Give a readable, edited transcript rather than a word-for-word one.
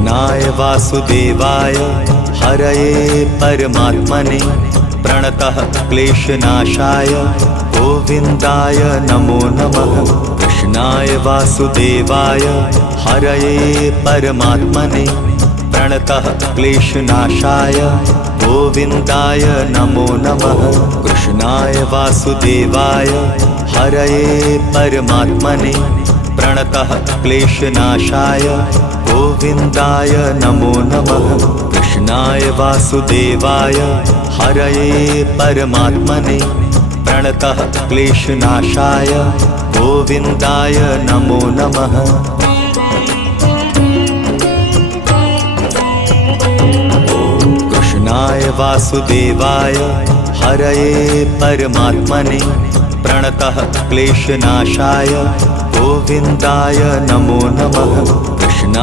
कृष्णाय वासुदेवाय हरये परमात्मने प्रणतः क्लेशनाशाय गोविन्दाय नमो नमः। कृष्णाय वासुदेवाय हरये परमात्मने प्रणतः क्लेशनाशाय गोविन्दाय नमो नमः। कृष्णाय वासुदेवाय हरये परमात्मने प्रणतः क्लेशनाशाय गोविन्दाय नमो नमः। कृष्णाय वासुदेवाय हरये परमात्मने प्रणतः क्लेशनाशाय गोविन्दाय नमो नमः। कृष्णाय वासुदेवाय हरये परमात्मने प्रणतः क्लेशनाशाय गोविन्दाय नमो नमः। कृष्णाय